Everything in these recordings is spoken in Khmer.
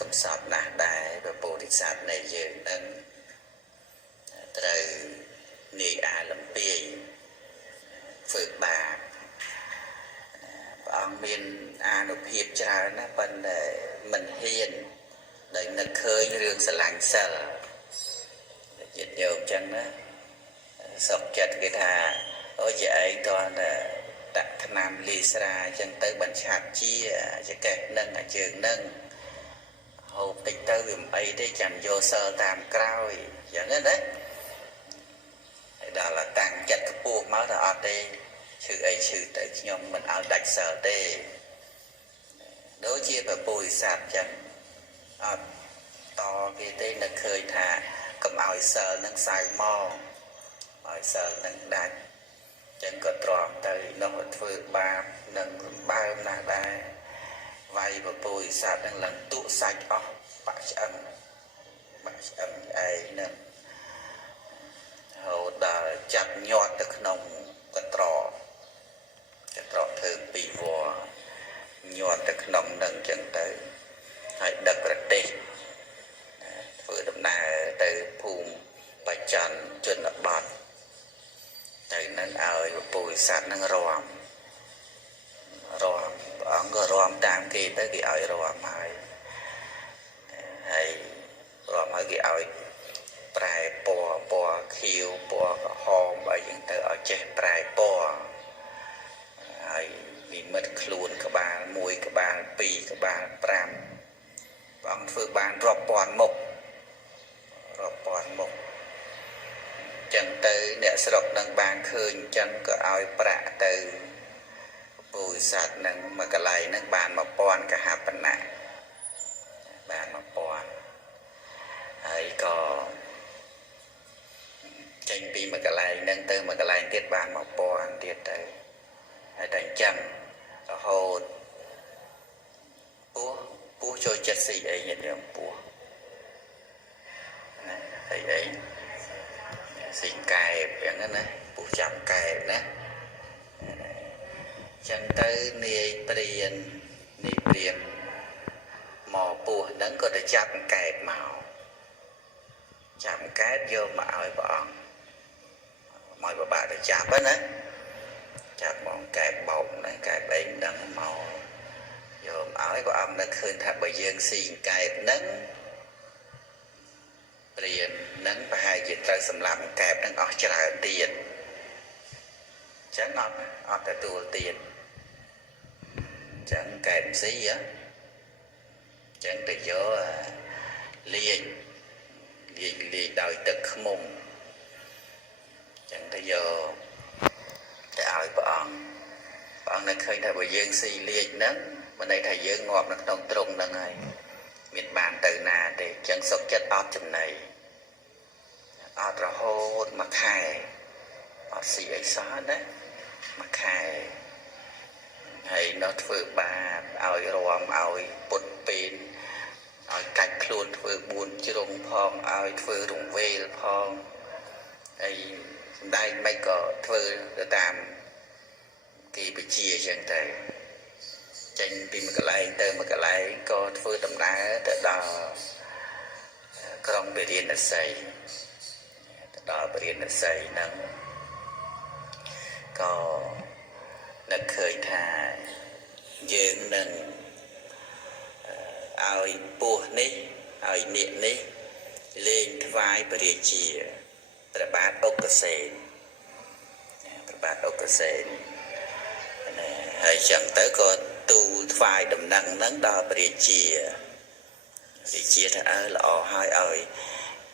កំសត់ណាស់ដែរព្រះពោធិសត្វនៃយើងនឹងត្រូវនាយអាលំពាយធ្វើបាបព្រះអង្គមានអានុភាពច្រើនណាស់ប៉ុន្តែមិនហ៊ានដោយនឹកឃើញរឿងស្រឡាញ់សិលញាតិញោមចឹងណាសុខចិត្តគេថាអូជាឯងតើដាក់ថ្នាំលីស្រាចឹងទៅបញ្ឆាប់ជាចកេះនឹងអាជើងនឹងហូបតិចទៅវាមិនអីទេចាំយកសិលតាមក្រោយចឹងណាហើយដល់តាំងចិត្តខ្ពស់មកថាអត់ទេឈឺអីឈឺទៅខ្ញុំមិនឲ្យដាច់សិលទេដូចជាព្រះពោធិសត្វចឹងអត់តគេទេនឹកឃើញថាកុំឲ្យសិលនឹងសៅមកឲ្យសិលនឹងដាច់ចឹងក៏ទ្រាំទៅនោះធ្វើបាបនឹងសម្បើមណាស់ដែរវាយព្រះពោធិសត្វនឹងឡើងទុសាច់អស់បាក់ឆ្អឹងឯងនឹងហូតដល់ចាប់ញាត់ទៅក្នុងកត្រធ្វើពីវល់ញាត់ទៅក្នុងនឹងចឹងទៅហើយដឹកប្រទេសធ្វើដំណើរទៅភូមិបច្ច័នជនបទទៅនឹងឲ្យព្រះពោធិសត្វនឹងរំព្រះអង្គក៏រំតាមគេទៅគេឲ្យរំហើយរំហើយគេឲ្យប្រែពណ៌ខៀវពណ៌ក្រហមអីចឹងទៅឲ្យចេះប្រែពណ៌ហើយនិមិត្តខ្លួនក្បាល1ក្បាល2ក្បាល5ព្រះអង្គធ្វើបានរាប់ពាន់មុខចឹងទៅអ្នកស្រុកនឹងបានឃើញចឹងក៏ឲ្យប្រាក់ទៅពុទ្ធសាសនានឹងមួយកន្លែងនឹងបាន1000កហបណៈបាន1000ហើយក៏ចេញពីមួយកន្លែងនឹងទៅមួយកន្លែងទៀតបាន1000ទៀតទៅហើយតែអញ្ចឹងរហូតពស់ចូលចិត្តស៊ីអីញាតិញោមពស់ណាហើយអីស៊ីកែបយ៉ាងហ្នឹងណាពស់ចាំកែបណាចឹងទៅនាយព្រានមកពស់ហ្នឹងក៏ទៅចាប់កែបមកចាប់កែបយកមកឲ្យព្រះអង្គមកបបាក់ទៅចាប់ណាចាប់មកកែបបោកហ្នឹងកែបអីដឹងមកយកមកឲ្យព្រះអង្គនឹកឃើញថាបើយើងស៊ីកែបហ្នឹងព្រានហ្នឹងប្រហែលជាត្រូវសម្លាប់កែបហ្នឹងអស់ច្រើនទៀតចឹងអត់ទទួលទៀតចឹងកែបស៊ីចឹងទៅយកលាយដោយទឹកឃ្មុំចឹងទៅយកទៅឲ្យព្រះអង្គនៅឃើញថាបើយើងស៊ីលាយហ្នឹងមិនន័យថាយើងងាប់នៅក្នុងទ្រុងហ្នឹងហើយមានបានទៅណាទេចឹងសុខចិត្តអត់ចំណៃអត់រហូតមួយខែអត់ស៊ីអីសោះណាមួយខែហើយនៅធ្វើបាបឲ្យរំឲ្យពុតពេនឲ្យកាច់ខ្លួនធ្វើ4ជ្រុងផងឲ្យធ្វើរង្វេលផងហើយសម្ដែងមិនក៏ធ្វើទៅតាមគេបជាចឹងទៅចេញពីមួយកន្លែងទៅមួយកន្លែងក៏ធ្វើដំណើរទៅដល់ក្រុងពារាណសីហ្នឹងក៏នឹកឃើញថាយើងនឹងឲ្យពស់នេះឲ្យនាគនេះលេងថ្វាយព្រះរាជាព្រះបាទអុកសេនហើយចឹងទៅក៏ទូលថ្វាយដំណឹងហ្នឹងដល់ព្រះរាជាថាល្អហើយឲ្យ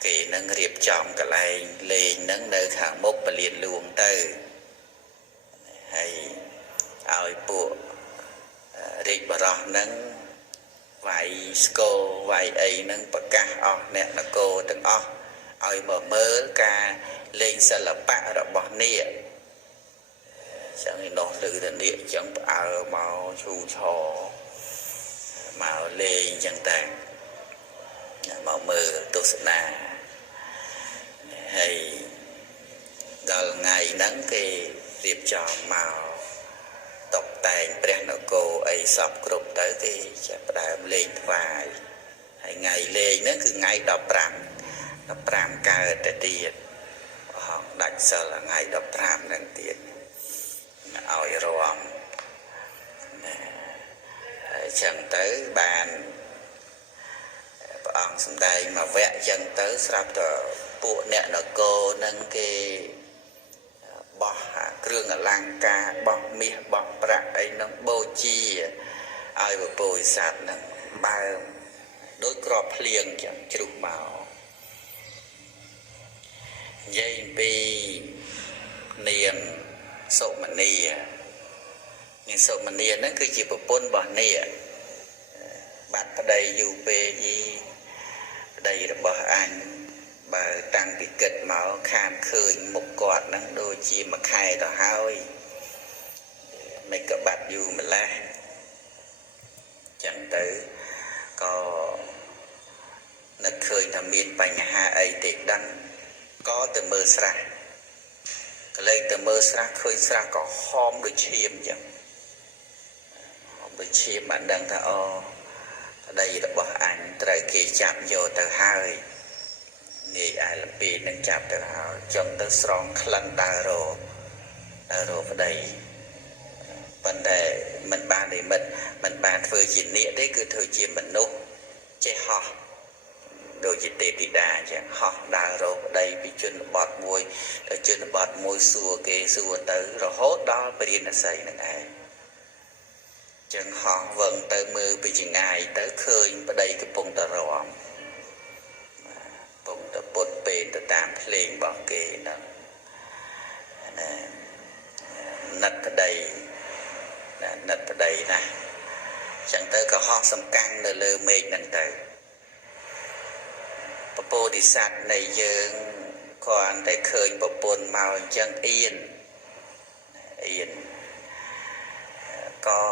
គេនឹងរៀបចំកន្លែងលេងហ្នឹងនៅខាងមុខពលានលួងទៅហើយឲ្យពួករាជបរោះហ្នឹងវាយស្គរវាយអីហ្នឹងប្រកាសអស់អ្នកនគរទាំងអស់ឲ្យមកមើលការលេងសិល្បៈរបស់នាគចឹងឯនោះលើទៅនាគចឹងផ្អើលមកឈូឆមកលេងចឹងតែមកមើលទស្សនាហើយដល់ថ្ងៃហ្នឹងគេរៀបចំមកតុបតែងព្រះនគរអីសពគ្រប់ទៅគេចាប់ផ្ដើមលេងថ្វាយ ហើយថ្ងៃលេងហ្នឹងគឺថ្ងៃ15កើតទៅទៀតហងដាច់សិលថ្ងៃ15ហ្នឹងទៀតឲ្យរំហើយចឹងទៅបានព្រះអង្គសម្ដែងមកវគ្គចឹងទៅស្រាប់តែពួកអ្នកនគរនឹងគេបោះគ្រឿងអលង្ការបោះមាសបោះប្រាក់អីនឹងបូជាឲ្យពពុទ្ធិស័តនឹងបើដោយក្របភ្លៀងចឹងជ្រុះមកនិយាយពីនាងសុមនីនាងសុមនីហ្នឹងគឺជាប្រពន្ធរបស់នាគបាត់ប្តីយូរពេកយីប្តីរបស់អញបើតាំងពីគិតមកខានឃើញមុខគាត់ហ្នឹងដូចជាមួយខែទៅហើយមិនក៏បាត់យូរម្ល៉េះចឹងទៅក៏នឹកឃើញថាមានបញ្ហាអីទេដឹងក៏ទៅមើលស្រះក៏លេងទៅមើលស្រះឃើញស្រះក៏ហមដូចឈាមចឹងហមដូចឈាមបានដឹងថាអូប្តីរបស់អញត្រូវគេចាប់យកទៅហើយនាយឯលពីនឹងចាប់ទៅហើយចឹងទៅស្រង់ក្លិនដើររកប្តីប៉ុន្តែមិនបាននិមិត្តមិនបានធ្វើជានាគទេគឺធ្វើជាមនុស្សចេះហោះដូចជាទេពធីតាអញ្ចឹងហោះដើររកប្តីពីជនបទមួយទៅជនបទមួយសួរគេសួរទៅរហូតដល់ព្រានសីនឹងឯងចឹងហោះវឹងទៅមើលពីចង្អាយទៅឃើញប្តីកំពុងតែរំកំពុងតែពុតពេនទៅតាមភ្លេងរបស់គេហ្នឹងណាណិតប្តីណាណិតប្តីណាចឹងទៅក៏ហោះសំកាំងនៅលើមេឃហ្នឹងទៅពពោធិសត្វនៃយើងគ្រាន់តែឃើញប្រពន្ធមកអញ្ចឹងអៀនក៏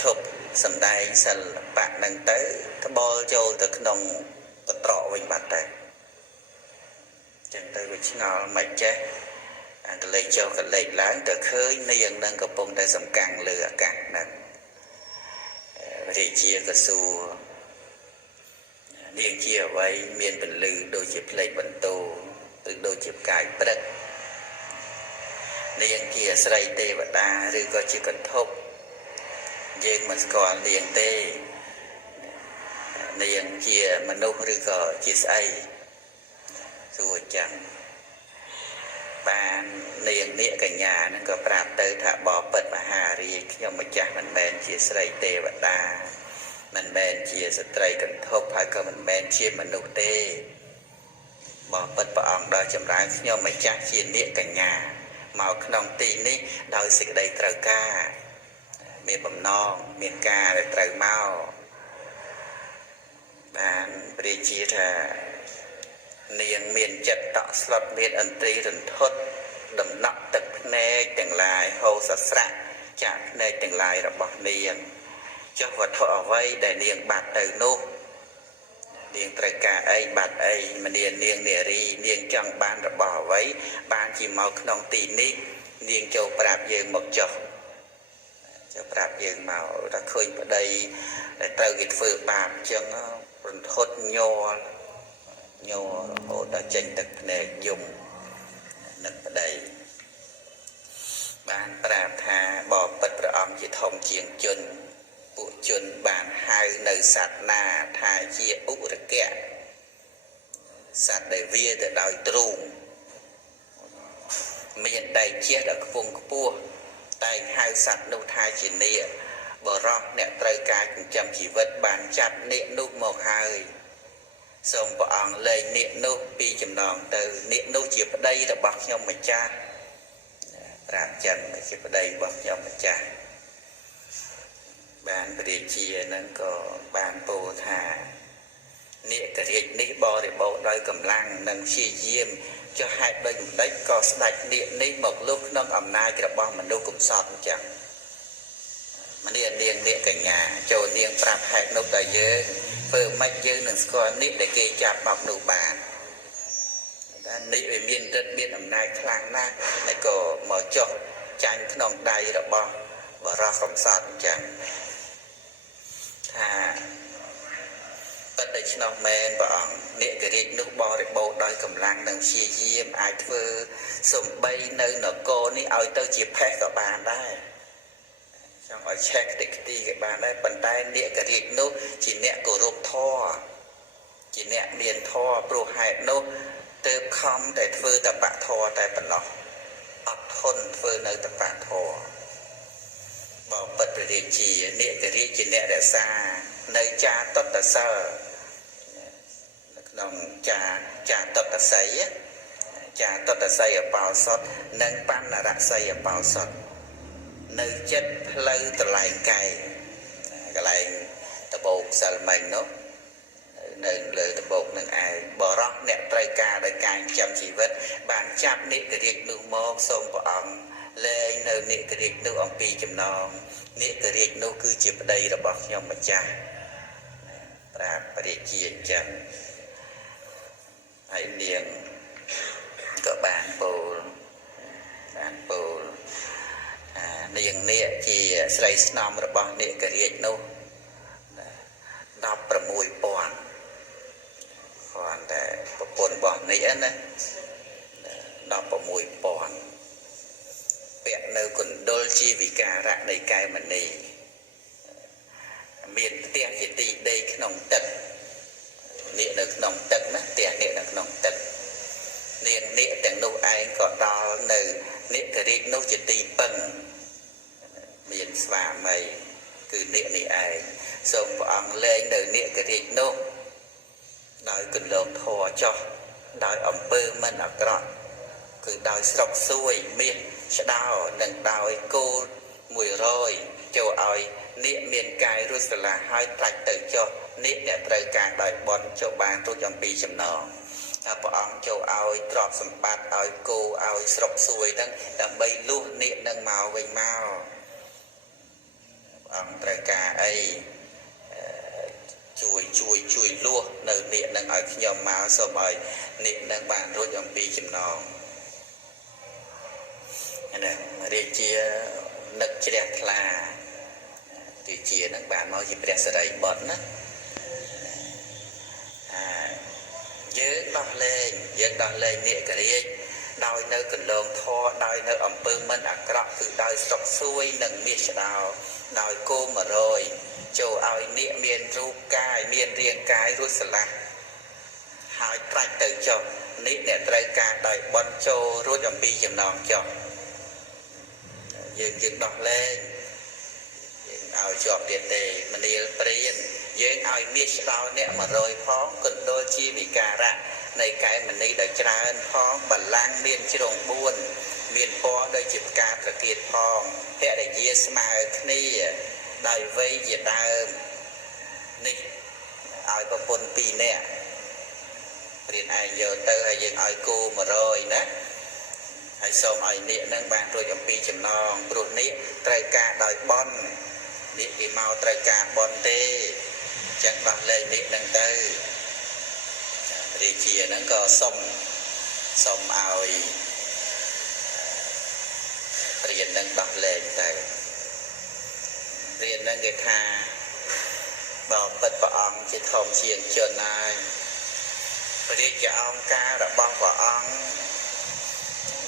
ឈប់សំដែងសិល្បៈហ្នឹងទៅក្បល់ចូលទៅក្នុងកត្រកវិញបាត់ទៅចឹងទៅវាឆ្ងល់មិនចេះកលេចចុះកលេចឡើងទៅឃើញនាងនឹងកំពុងតែសំកាំងលើអាកាសហ្នឹងរាជាក៏សួរនាងជាអ្វីមានពលឺដូចជាផ្លេកបន្ទោឬដូចជាផ្កាយព្រឹកនាងជាស្រីទេវតាឬក៏ជាកន្ធប់យើងមិនស្គាល់នាងទេនាងជាមនុស្សឬក៏ជាស្អីសួរចឹងបាននាងនាគកញ្ញាហ្នឹងក៏ប្រាប់ទៅថាបបិទ្ធមហារាជខ្ញុំម្ចាស់មិនមែនជាស្រីទេវតាមិនមែនជាស្ត្រីកន្ធប់ហើយក៏មិនមែនជាមនុស្សទេបបិទ្ធព្រះអង្គដល់ចម្រើនខ្ញុំម្ចាស់ជានាគកញ្ញាមកក្នុងទីនេះដោយសេចក្តីត្រូវការមានបំណងមានការដែលត្រូវមកបានព្រះជាថានាងមានចិត្តតក់ស្លុតមានឥន្ទ្រីរន្ធត់ដំណក់ទឹកភ្នែកទាំងឡាយហូរសស្រាក់ចាក់ភ្នែកទាំងឡាយរបស់នាងចុះវត្ថុអ្វីដែលនាងបាត់ទៅនោះនាងត្រូវការអីបាត់អីមនានាងនារីនាងចង់បានរបស់អ្វីបានជាមកក្នុងទីនេះនាងចូលប្រាប់យើងមកចុះចូលប្រាប់យើងមកថាឃើញប្តីដែលត្រូវគេធ្វើបាបអញ្ចឹងរន្ធត់ញ័ររហូតដល់ចេញទឹកភ្នែកយំនឹកប្តីបានប្រាប់ថាបបិទ្ធព្រះអង្គជាធំជាងជនពួកជនបានហៅនៅសត្វណាថាជាឧរកៈសត្វដែលវាទៅដោយទ្រូងមានដែកជះដល់ខ្ពង់ខ្ពស់តែងហៅសត្វនោះថាជានាគបរោះអ្នកត្រូវការចិញ្ចឹមជីវិតបានចាប់នាគនោះមកហើយសូមព្រះអង្គលែងនាគនោះពីចំណងទៅនាគនោះជាប្តីរបស់ខ្ញុំម្ចាស់ប្រាប់ចឹងជាប្តីរបស់ខ្ញុំម្ចាស់បានព្រះជានឹងក៏បានពោលថានាគរាជនេះបរិបូរដោយកម្លាំងនិងព្យាយាមចុះហេតុដូចម្ដេចក៏ស្ដេចនាគនេះមកលុបក្នុងអំណាចរបស់មនុស្សកំសត់អញ្ចឹងមនានាងនាគកញ្ញាចូលនាងប្រាប់ហេតុនោះដល់យើងធ្វើម៉េចយើងនឹងស្គាល់នាគដែលគេចាប់មកនោះបានតែនាគវាមានឫទ្ធិមានអំណាចខ្លាំងណាស់ហើយក៏មកចុះចាញ់ក្នុងដៃរបស់បរោះកំសត់អញ្ចឹងថាប ដូច្នោះមែនព្រះអង្គអ្នកគរិចនោះបរិបូរដោយកម្លាំងនិងព្យាយាមអាចធ្វើសំបីនៅនគរនេះឲ្យទៅជាផេះក៏បានដែរចង់ឲ្យឆែកតិខ្ទីក៏បានដែរប៉ុន្តែអ្នកគរិចនោះជាអ្នកគោរពធម៌ជាអ្នកមានធម៌ព្រោះហេតុនោះទើបខំតែធ្វើតបៈធម៌តែប៉ុណ្ណោះអត់ធន់ធ្វើនៅតបៈធម៌បើពិតព្រះរាជាអ្នកគរិចជាអ្នករក្សានៅចាតតសិលនៅក្នុងចាតតស័យចាតតស័យអបោសុតនិងបណ្ណរស័យអបោសុតនៅចិត្តផ្លូវត្រឡែងកែងកន្លែងដបោកសិលមិញនោះនៅលើដបោកនឹងឯងបរោះអ្នកត្រូវការដោយការចាំជីវិតបានចាប់និគរិកនោះមកសូមព្រះអង្គលែងនៅនិគរិកនោះអំពីចំណងនិគរិកនោះគឺជាប្តីរបស់ខ្ញុំម្ចាស់ប្រាប់ព្រះរាជាអញ្ចឹងហើយនាងក៏បានពោលនាងនេះជាស្រីស្នំរបស់និគរិកនោះ16,000គាត់តែប្រពន្ធរបស់នេះណា16,000ពាក់នៅកណ្ដុលជាវិការៈនៃកែមនីមានផ្ទះជាទីដេកក្នុងទឹកនេះនៅក្នុងទឹកណាផ្ទះនេះនៅក្នុងទឹកនាងនេះទាំងនោះឯងក៏ដល់នៅនិគរិកនោះជាទីពឹងមានស្វាមីគឺនិកនេះឯងសូមព្រះអង្គលែងនៅនិគរិកនោះដោយគន្លងធម៌ចោះដោយអំពើមិនអាក្រក់គឺដោយស្រុកសួយមាសស្ដោនិងដោយគោ100ចូលឲ្យនិកមានកាយរួចស្រឡះហើយត្រាច់ទៅចុះនិកអ្នកត្រូវការដោយបន់ចូលបានរួចអំពីចំណងថាព្រះអង្គចូលឲ្យទ្រព្យសម្បត្តិឲ្យគោឲ្យស្រុកសួយហ្នឹងដើម្បីលុះនិកនឹងមកវិញមកព្រះអង្គត្រូវការអីជួយលួសនៅនិកនឹងឲ្យខ្ញុំមកសូមឲ្យនិកនឹងបានរួចអំពីចំណងណារាជានឹកជ្រះថ្លារាជានឹងបានមកជាព្រះសិរីបុត្រណាយើងដោះលែងនិគរិកដោយនៅកន្លងធរដោយនៅអំពើមិនអាក្រក់គឺដោយស្រុកសួយនិងមាសស្ដោដោយគោ100ចូលឲ្យនិកមានរូបកាយមានរាងកាយរួចស្រឡះហើយត្រាច់ទៅចុះនិកអ្នកត្រូវការដោយបន់ចូលរួចអំពីចំណងចុះយើងដោះលែងយើងឲ្យជាប់ទៀតទេមនាលព្រានយើងឲ្យមាសស្ដោអ្នក100ផងកណ្ដុលជាវិការៈនៃកែមនីដោយច្រើនផងបលាំងមានជ្រុង4មានពណ៌ដូចជាផ្កាត្រកៀតផងភរិយាស្មើគ្នាដោយវ័យជាដើមនេះឲ្យប្រពន្ធ2នាក់ព្រានឯងយកទៅហើយយើងឲ្យគោ100ណាហើយសូមឲ្យនិកនឹងបានរួចអំពីចំណងព្រោះនិកត្រូវការដោយបន់និកគេមកត្រូវការបន់ទេចឹងដោះលែងនិកនឹងទៅរាជានឹងក៏សុំឲ្យព្រាននឹងដោះលែងទៅព្រាននឹងគេថាបើពិតព្រះអង្គជាធម្មជាជនហើយព្រះរាជអង្គការរបស់ព្រះអង្គ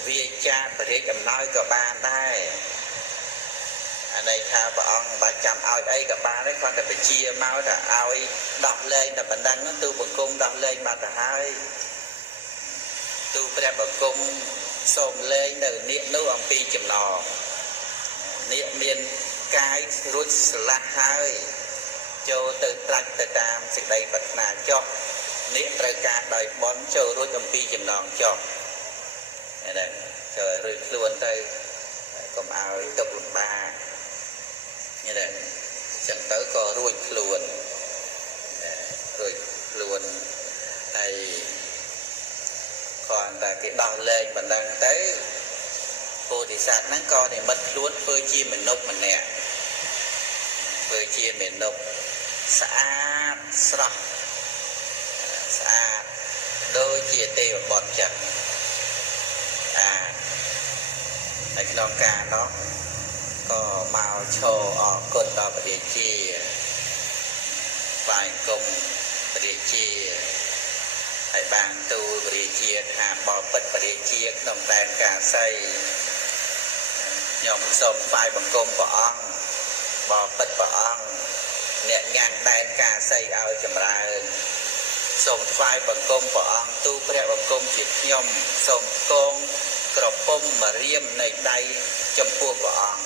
វាចាព្រះរាជអំណោយក៏បានដែរអានេះថាព្រះអង្គមិនបាច់ចាំឲ្យអីក៏បានដែរគាត់តែបញ្ជាមកថាឲ្យដោះលែងតែប៉ុណ្ណឹងទូបង្គំដោះលែងមកទៅហើយទូព្រះបង្គំសូមលែងនៅនាគនោះអំពីចំណងនាគមានកាយរួចស្រឡះហើយចូលទៅត្រាច់ទៅតាមសេចក្តីប្រាថ្នាចុះនាគត្រូវការដោយបន់ចូលរួចអំពីចំណងចុះហ្នឹងចូលរួចខ្លួនទៅកុំឲ្យទុកលំបាកហ្នឹងចឹងទៅក៏រួចខ្លួនហើយគ្រាន់តែគេដោះលែងបណ្ដឹងទៅពោធិសត្វហ្នឹងក៏និមិត្តខ្លួនធ្វើជាមនុស្សម្នាក់ធ្វើជាមនុស្សស្អាតស្រស់ស្អាតដូចជាទេវបុត្រចឹងនៅក្នុងការនោះក៏មកឈរអរគុណដល់ព្រះរាជាថ្វាយគុំ บริจีไอ้บางตูบริจีหาบอปิดบริจีนมแดงกาไซยมสมไฟบังกลมปะอ่องบอปิดปะอ่องเนี่ยงานแดงกาไซเอาจำราสมไฟบังกลมปะอ่องตู้พระบังกลมจิตยมสมกงกระปุ่มมาเรียมในใดจำพวกปะอ่อง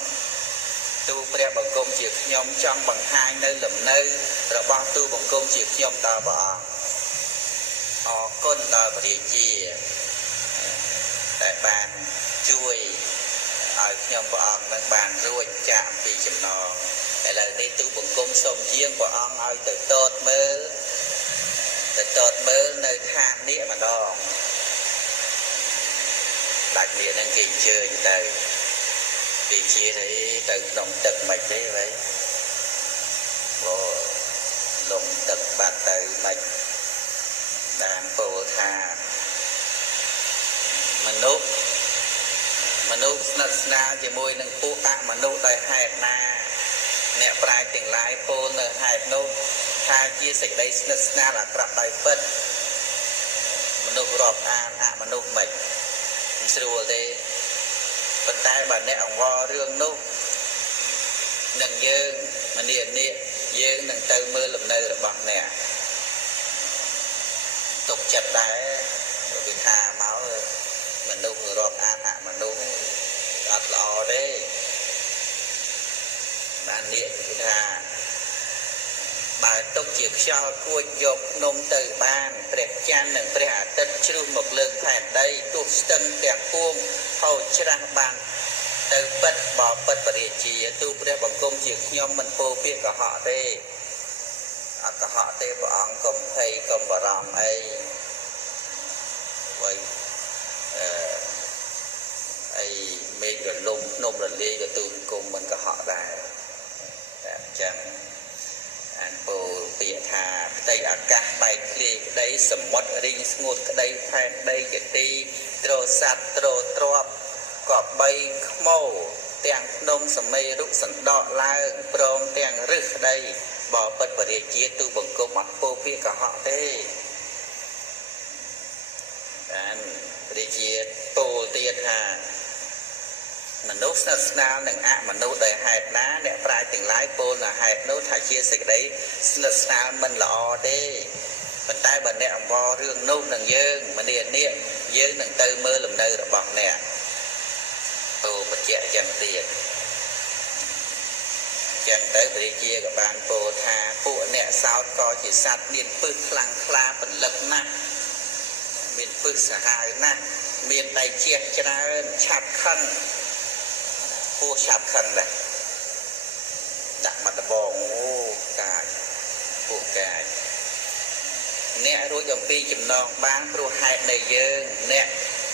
ตู้พระบังกลมจิตยมจังบังหายในหลุมในระบางตู้บังกลมจิตยมตาปะอ่องออกก้นตาปริจีแต่บานช่วยเอายมปะอ่องนังบานรวยจามปีจำนองแต่ละนี่ตู้บังกลมสมเยี่ยงปะอ่องเอาแต่โตดมือแต่ตอดมือในทางนี้มาดองđặc biệt là kỳ chơi từ kỳ chia thấy từ lòng tật mạch thế vậy bộ lòng tật bạt từ mạch đàn phổ thà mình núp na chỉ môi nâng phú ạ mình núp tại hạt na nè prai tiền lái phô nè hạt núp tha chia sạch đấy na là trap đại phật mình núp rọp an ạ mình núp mạch sửa thế phần tay bà nè ông vo rương núp nâng dương mà điện điện dương nâng tư mưa lầm nơi là bằng nè tục chặt đáy rồi bị thà máu mình núp rọp an ạ mình núp ọt lò đấy bàn điện bị thà bà tục chiếc cho cua dọc nôm từ ban bẹt chan nâng bẹt tất chữ một lượng phản đây tuột tân đèn vuông hầu chả bàn từ bật bỏ bật và địa chỉ tu bẹt bằng công chiếc nhóm mình phô biết của họ đây của họ đây của ông công thầy công bảo rộng ấy vậy ấy mấy cái lùng nôm là ly của tu cùng mình của họ đây chẳng anh bồ bịa thà đây ở các bài kia đây sầm mót ring ngột đây phan đây cái đi trô sạt trô trọp cọp bay màu tiếng nông sầm mây rút sần đỏ la prom tiếng rực đây bỏ bật bật địa chia tu bằng công mặt bồ bịa cả họ đây anh địa chia bồ tiệt hà mình nốt nào nâng ạ mình nốt đầy hạt ná để prai từng lái pô là hạt nốt thải chia sạch đấy nào mình lọ đi mình tay mình nè ông vo rương nốt nâng dương mình điện nè dương nâng tư mơ lầm nơi là bọc nè pô một chẹ chẳng tiền chẳng tới bị chia các bạn pô thà phụ nè sao có chỉ sạch miền phước lăng kla phần lực nè miền phước xã hai nè miền này chia cho nó chặt khănผู้ชับคันแหละดักมัดบองโอ้กายผู้กายเนี่ยรู้จำปีจำนองบ้านรู้หายในเยิงเนี่ย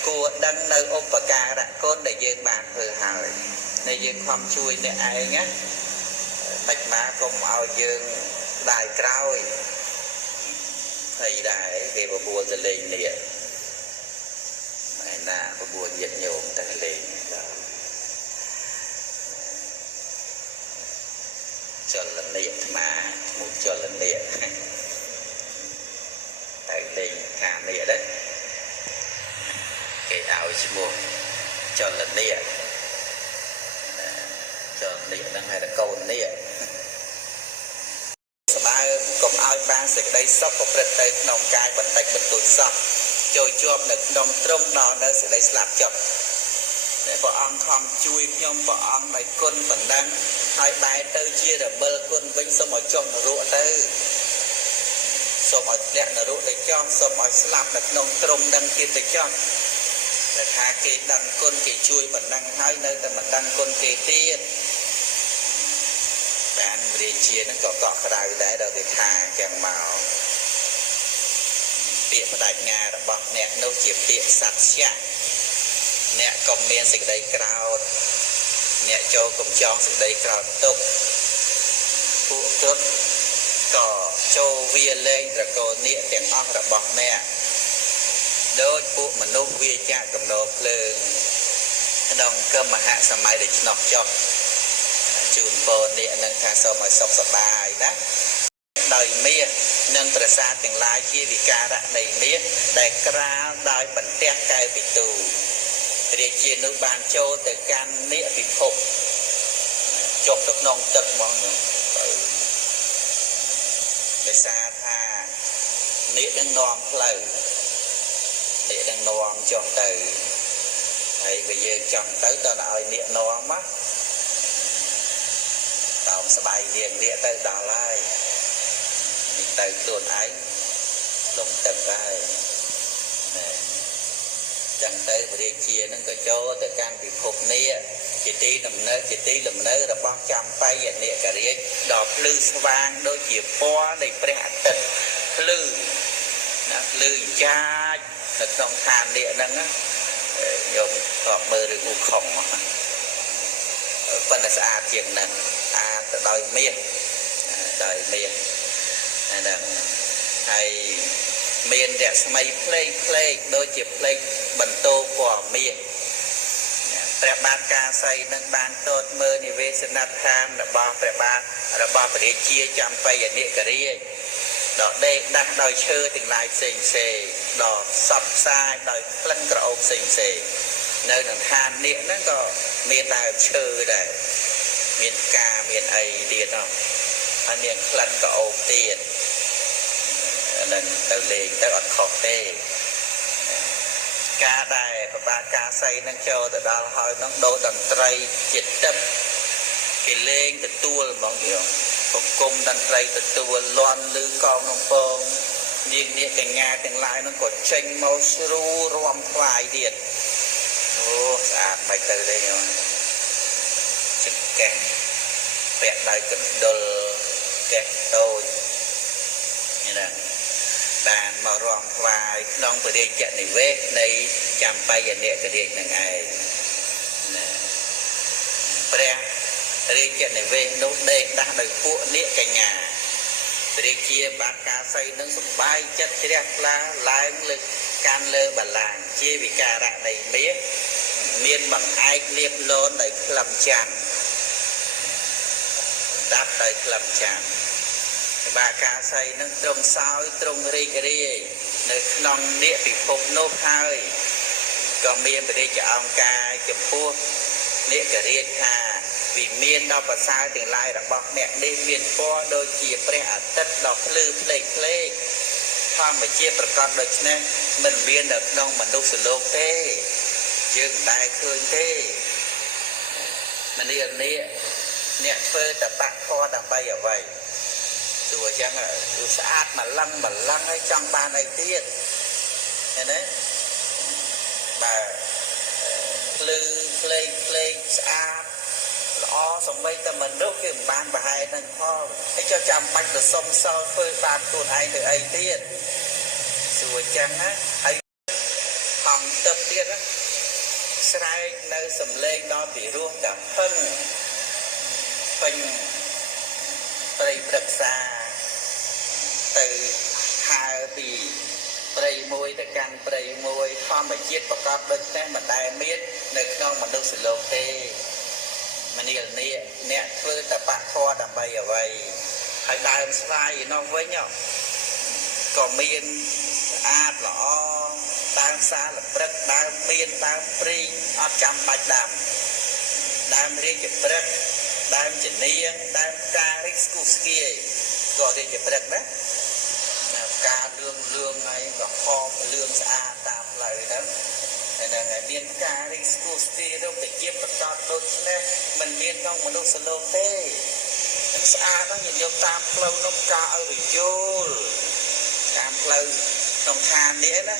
กลัวดังในอุปการะก้นในเยิงบานเพื่อหายในเยิงความช่วยเนี่ยไอ้เงี้ยมัดม้าก็เอาเยิงได้กล้าวthầy đại thì bà bùaจะlênเนี่ยไม่น่าbà bùa nhiệt nhộm ta lên cho lần liệt mà một cho lần liệt tại đây hà liệt đấy cái áo chỉ một cho lần liệt đang hay là câu liệt ba cùng ao ba sẽ đây sắp một lần đây nòng cai bật tay bật tuổi sắp trôi chuột được nòng trung đó nó sẽ đây slap chọc để bỏ ăn không chui nhom bỏ ăn này quân vẫn đang hai bài tư chia là bơ quân vinh xong mọi chồng nó rụa tư xong mọi lẹn nó rụa để cho xong mọi slap được nông trung đang kia để cho là thà kỳ đăng quân kỳ chui vẫn đang hai nơiแต่มันđăng quân kỳ tiết bạn đi chia nó có cọ cái đài đấy đầu thì thà chẳng màu tiệm đại nhà đã bọc nẹt nấu chỉ tiệm sạch sẽ nè công miên sự đây cao nè cho công chọn sự đây cao tục phụ trúc cỏ châu vía lên rồi cô nịa tiếng ong rồi bọc nè đôi phụ mà nô vía cha cầm nộp lên đồng cơm mà hạ sầm mai để nọc cho chùn bồn nịa nâng thà sâu mà sọc sập bài đó đời miên នឹងប្រសាទទាំងឡាយជាវិការៈនៃមាសដែលក្រាលដោយបន្ទះកែវពិទូព្រះរាជានោះបានចូលទៅកាន់នេកពិភពចុះទៅក្នុងទឹកហ្មងដោយសារថានេកនឹងនាំផ្លូវនេកនឹងនាំចុះទៅហើយបើយើងចង់ទៅដល់ឲ្យនេកនាំមកតោស្បៃនាងនេកទៅដល់ហើយនេះទៅខ្លួនឯងលំទឹកដែរចឹងទៅព្រះរាជានឹងក៏ចូលទៅកាន់ពិភពនេកជាទីលំនៅរបស់ចម្បៃអនេករាជដ៏ភ្លឺស្វាងដូចជាពណ៌នៃព្រះអាទិត្យភ្លឺណាភ្លឺចាចនៅក្នុងឋាននេកហ្នឹងយកតបមើលឬអ៊ូខុងប៉ុន្តែស្អាតជាងហ្នឹងស្អាតទៅដោយមាសហ្នឹងហើយមានរស្មីផ្លេកដូចជាផ្លេកបន្ទោពណ៌មាសព្រះបាទកាសីនឹងបានទតមើលនិវេសនដ្ឋានរបស់ព្រះបាទរបស់ព្រះរាជាចម្បៃអនេករាជដ៏ដេកដាស់ដោយឈើទាំងឡាយផ្សេងដ៏សពផ្សាយដោយក្លិនក្រអូបផ្សេងនៅក្នុងឋាននេះហ្នឹងក៏មានដើមឈើដែរមានផ្កាមានអីទៀតហ្នឹងហើយមានក្លិនក្រអូបទៀតនឹងទៅលេងទៅអត់ខុសទេការដែលប្របាទកាសីនឹងចូលទៅដល់ហើយនឹងដូរតន្ត្រីជាទឹកគេលេងទទួលហ្មងយើងប្រគំតន្ត្រីទទួលលន់ឬកងនំពងនាងកញ្ញាទាំងឡាយនឹងក៏ចេញមកស្រួលរំថ្វាយទៀតអូស្អាតមិនទៅទេញោមចង្កេះពាក់ដោយកណ្ដុលកេះតូចនេះណាបានមករំថ្វាយក្នុងព្រះរាជនិវេសនៃចម្បៃអនេករាជនឹងឯងណាព្រះរាជនិវេសនោះដេកដាស់ដោយពួកនេកកញ្ញាព្រះរាជាបាទកាសីនឹងសប្បាយចិត្តជ្រះថ្លាឡើងលើកាន់លើបល្ល័ង្កជាវិការៈនៃមាសមានបង្អែកលៀបលនដោយក្លឹមចាំងដាប់ដោយក្លឹមចាំងបាទកាសីនឹងទ្រង់សោយទ្រង់រីករាយនៅក្នុងនេកពិភពនោះហើយក៏មានព្រះរាជអង្គការចំពោះនេករាជថាវិមានដ៏ប្រសើរទាំងឡាយរបស់អ្នកនេះមានពណ៌ដូចជាព្រះអាទិត្យដ៏ភ្លឺផ្លេកធម្មជាតិប្រកបដូច្នេះមិនមាននៅក្នុងមនុស្សលោកទេយើងមិនដែលឃើញទេមនីនេះអ្នកធ្វើតបៈធម៌ដើម្បីអ្វីទោះអញ្ចឹងគឺស្អាតម្លឹងហើយចង់បានអីទៀតឃើញទេបាទភ្លឺផ្លេកស្អាតល្អសម្បីតែមនុស្សគេមិនបានប្រហែលនឹងផងហើយចុះចាំបាច់ទៅសុំសល់ធ្វើបានខ្លួនឯងទៅអីទៀតសួរអញ្ចឹងណាហើយអង្គទឹកទៀតណាស្រែកនៅសំឡេងដល់ពីរោះតាហឹងពេញព្រៃព្រឹក្សាទៅហើពីព្រៃមួយទៅកាន់ព្រៃមួយធម្មជាតិប្រកបដូចនេះមិនដែលមាននៅក្នុងមនុស្សលោកទេមនាលនេះអ្នកធ្វើតបៈធម៌ដើម្បីអ្វីហើយដើមស្វាយនោះវិញក៏មានស្អាតល្អដើមសាលព្រឹកដើមមានដើមព្រីងអត់ចាំបាច់ដើមរាជព្រឹកដើមជំនាញដើមការរិះស្គូស្គីក៏រាជព្រឹកណាការលឿងហើយក៏ហោបលឿងស្អាតតាមផ្លូវហ្នឹងហើយមានការរិះស្គូស្គីរូបតែជាប្រកបដូចនេះមិនមានក្នុងមនុស្សលោកទេស្អាតហ្នឹងយកតាមផ្លូវនោះការឲ្យរយល់តាមផ្លូវក្នុងឋាននេះណា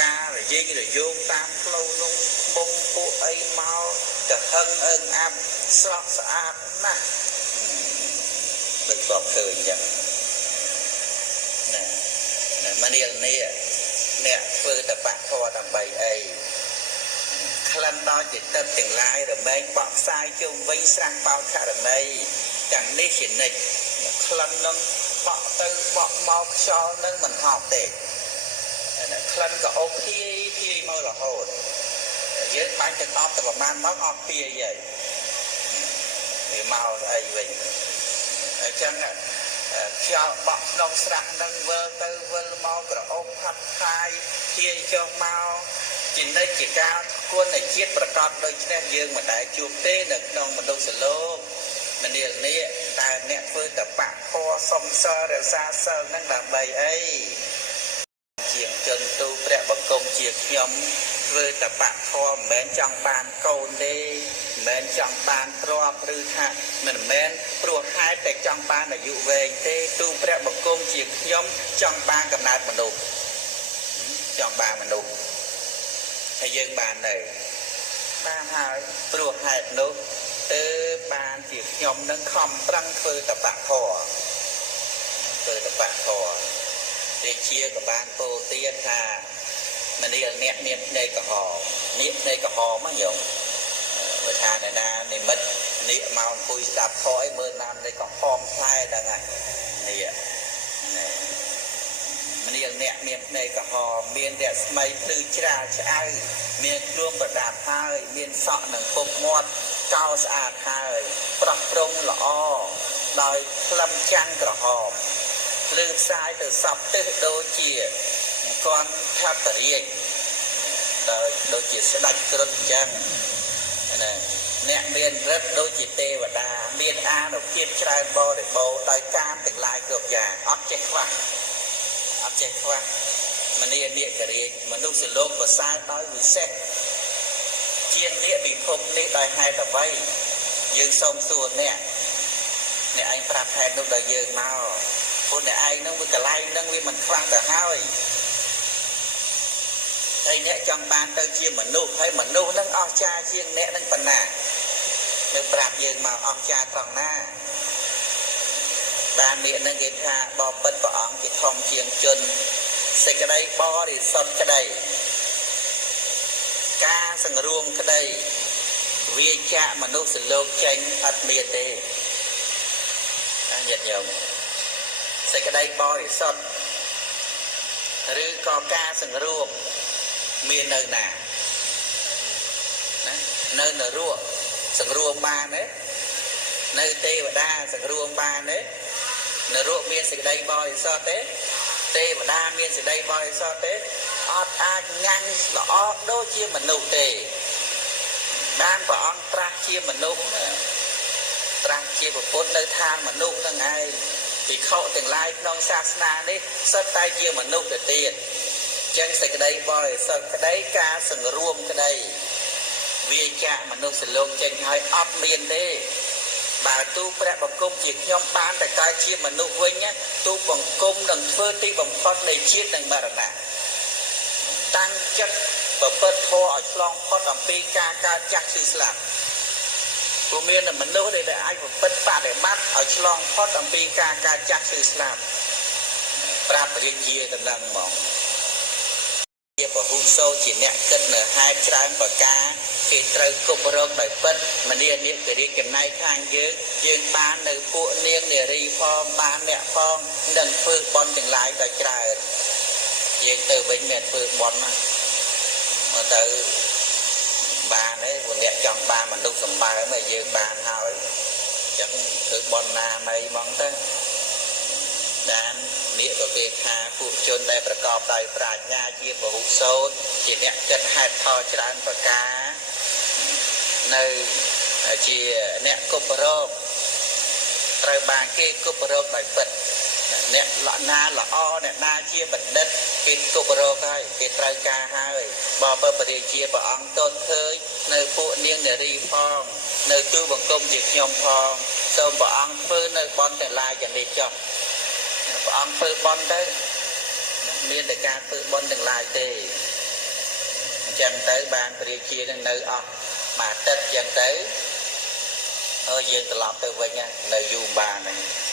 ការរយរយោងតាមផ្លូវនោះមុំពួកអីមកទៅហឹងអើងអាប់ស្រស់ស្អាតណាស់ដូចធ្លាប់ឃើញអញ្ចឹងណាមនាលនេះអ្នកធ្វើតបៈធម៌ដើម្បីអីក្លិនដល់ចិត្តទាំងឡាយរមែងបក់ផ្សាយជុំវិញស្រះបោខរណីទាំងនេះជានិច្ចក្លិននឹងបក់ទៅបក់មកខ្យល់នឹងមិនហប់ទេក្លិនក៏អូភាយមករហូតយើងបាញ់ទឹកអប់ទៅប្រហែលមកអត់ភាយហើយវាមកស្អីវិញអញ្ចឹង ខ្យល់បក់ក្នុងស្រះនឹងវិលទៅវិលមកក្រអូបផាត់ផាយធាយចុះមកជានិច្ចជាកាលគុណនៃជាតិប្រកបដូចនេះយើងមិនដែលជួបទេនៅក្នុងមនុស្សលោកមនាលនេះតែអ្នកធ្វើតបៈធម៌សំសើរក្សាសិលនឹងដើម្បីអីជាងជនទូព្រះបង្គំជាខ្ញុំធ្វើតបៈធម៌មិនមែនចង់បានកូនទេមិនមែនចង់បានទ្រព្យឬថាមិនមែនព្រោះហេតុតែចង់បានអាយុវែងទេទូព្រះបង្គំជាខ្ញុំចង់បានកំណើតមនុស្សចង់បានមនុស្សហើយយើងបានទៅបានហើយព្រោះហេតុនោះបានជាខ្ញុំនឹងខំប្រឹងធ្វើតបៈធម៌ធ្វើតបៈធម៌ទេជាក៏បានពោលទៀតថាមនាលអ្នកមានភ្នែកក្រហមនេះភ្នែកក្រហមហ្នឹងញោមបើថាអ្នកណានិមិត្តនេះមកអង្គុយស្ដាប់ធម៌ឲ្យមើលណាមនៃក្រហមខ្លែហ្នឹងហើយនេះមនាលអ្នកមានភ្នែកក្រហមមានរស្មីភ្លឺច្រាលឆ្អៅមានខ្លួនប្រដាប់ហើយមានសក់និងពុកមាត់កោស្អាតហើយប្រោះព្រំល្អដោយក្លឹមចាំងក្រហមភ្លឺផ្សាយទៅសពទិសដូចជាគាត់ថាបរិយដូចជាស្ដេចគ្រុឌអញ្ចឹងណាអ្នកមានរិទ្ធដូចជាទេវតាមានអានុភាពច្រើនបរិបូរណ៍ដោយកាមទាំងឡាយគ្រប់យ៉ាងអត់ចេះខ្វះមនីនិករាជមនុស្សលោកប្រសើរដោយវិសេសជាងអ្នកពិភពនេះដោយហេតុអ្វីយើងសូមសួរអ្នកឯងប្រាប់ហេតុនោះដល់យើងមកព្រោះអ្នកឯងនឹងវាកន្លែងនឹងវាមិនខ្វះទៅហើយអ្នកចង់បានទៅជាមនុស្សហើយមនុស្សនឹងអស្ចារ្យជាងអ្នកនឹងប៉ុណ្ណានៅប្រាប់យើងមកអស្ចារ្យត្រង់ណាបាននេះនឹងគេថាបបិទ្ធព្រះអង្គជាធំជាងជនសេចក្តីបរិសុទ្ធក្តីការសង្រួមក្តីវាចាក់មនុស្សលោកចេញអត់មានទេញាតិញោមសេចក្តីបរិសុទ្ធឬក៏ការសង្រួមមាននៅណានៅនរកសង្រួមបានទេនៅទេវតាសង្រួមបានទេនរកមានសេចក្តីបរិសុទ្ធទេទេវតាមានសេចក្តីបរិសុទ្ធទេអត់អាចញ៉ាំងល្អដូចជាមនុស្សទេបានព្រះអង្គត្រាស់ជាមនុស្សត្រាស់ជាពុទ្ធនៅឋានមនុស្សនឹងឯងភិក្ខុទាំងឡាយក្នុងសាសនានេះសុទ្ធតែជាមនុស្សទៅទៀតចឹងសេចក្តីបរិសុទ្ធក្តីការសង្រួមក្តីវាចាក់មនុស្សលោកចេញឲ្យអត់មានទេបើទូព្រះបង្គំជាខ្ញុំបានតែកើតជាមនុស្សវិញទូបង្គំនឹងធ្វើទីបំផុតនៃជាតិនិងមរណៈតាំងចិត្តប្រព្រឹត្តធម៌ឲ្យឆ្លងផុតអំពីការកើតចាស់ឈឺស្លាប់ព្រោះមានមនុស្សដែលអាចប្រព្រឹត្តបដិបត្តិឲ្យឆ្លងផុតអំពីការកើតចាស់ឈឺស្លាប់ប្រាប់រាជាកណ្ដឹងហ្មងជាពហុសោជាអ្នកគិតនៅហេតុច្រើនប្រការគេត្រូវគប់រកដោយពិតមនានិករាជចំណែកខាងយើងបាននៅពួកនាងនារីផងបានអ្នកផងនឹងធ្វើបន់ទាំងឡាយដោយច្រើនយើងទៅវិញមានធ្វើបន់ណាមកទៅបានទេពួកអ្នកចង់បានមនុស្សសម្បើមឲ្យយើងបានហើយចឹងធ្វើបន់ណាណីហ្មងទៅបាននេះក៏គេថាពួកជនដែលប្រកបដោយប្រាជ្ញាជាពហុសូត្រជាអ្នកគិតហេតុផលច្រើនប្រការនៅជាអ្នកគប់រកត្រូវបានគេគប់រកដោយពិតអ្នកណាល្អអ្នកណាជាបណ្ឌិតគេគប់រកហើយគេត្រូវការហើយបើពរាជាព្រះអង្គទតឃើញនៅពួកនាងនារីផងនៅទូបង្គំជាខ្ញុំផងសូមព្រះអង្គធ្វើនៅបន់ទាំងឡាយយ៉ាងនេះចុះព្រះអង្គធ្វើបន់ទៅមានតែការធ្វើបន់ទាំងឡាយទេអញ្ចឹងទៅបានពរាជានឹងនៅអស់មួយអាទិត្យអញ្ចឹងទៅយើងត្រឡប់ទៅវិញនៅយូរបានហើយ